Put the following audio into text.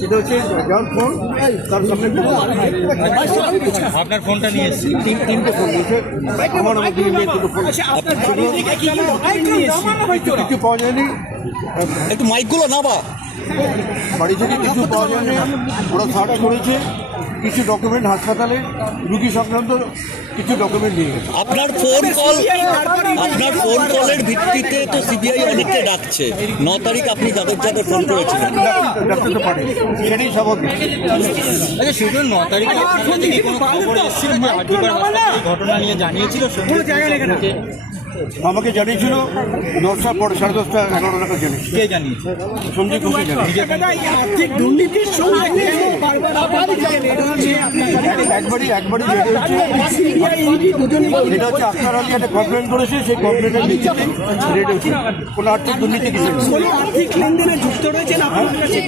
সেটা হচ্ছে যার ফোন তার সামনে আপনার ফোনটা নিয়ে এসেছি। তিনটে ফোন দিয়েছে আমার আমাকে নিয়ে দুটো ফোন কিছু পাওয়া যায়নি। একটু মাইকগুলো না বা বাড়ি থেকে কিছু পাওয়া যায়নি। ওরা সার্চ করেছে, কিছু ডকুমেন্ট হাসপাতালে রুগী সংক্রান্ত কিছু ডকুমেন্ট নিয়ে গেছে। আপনার ফোন কলের ভিত্তিতে তো সিবিআই অনেককে ডাকছে। 9 তারিখ আপনি যাদের ফোন করেছিলেন ডাক্তার তো পারে, সেটাই স্বাভাবিক। আচ্ছা, শুধু 9 তারিখে আপনার থেকে কোনো খবর এসেছিল যে আর্যিকর হাসপাতালে এই ঘটনা নিয়ে জানিয়েছিল? আমাকে জানিয়েছিল 10টার পরে 10:30 11 টাকা জানিয়েছিল। কে জানিয়েছে? সঞ্জয় ঘোষ জানিয়েছে। একবারই এটা হচ্ছে আখতার আলী একটা কমপ্লেন করেছে, সেই কমপ্লেনের ভিত্তিতে রেড হচ্ছে। কোনো আর্থিক দুর্নীতি কিছু আর্থিক লেনদেনে যুক্ত রয়েছেন আপনার কাছে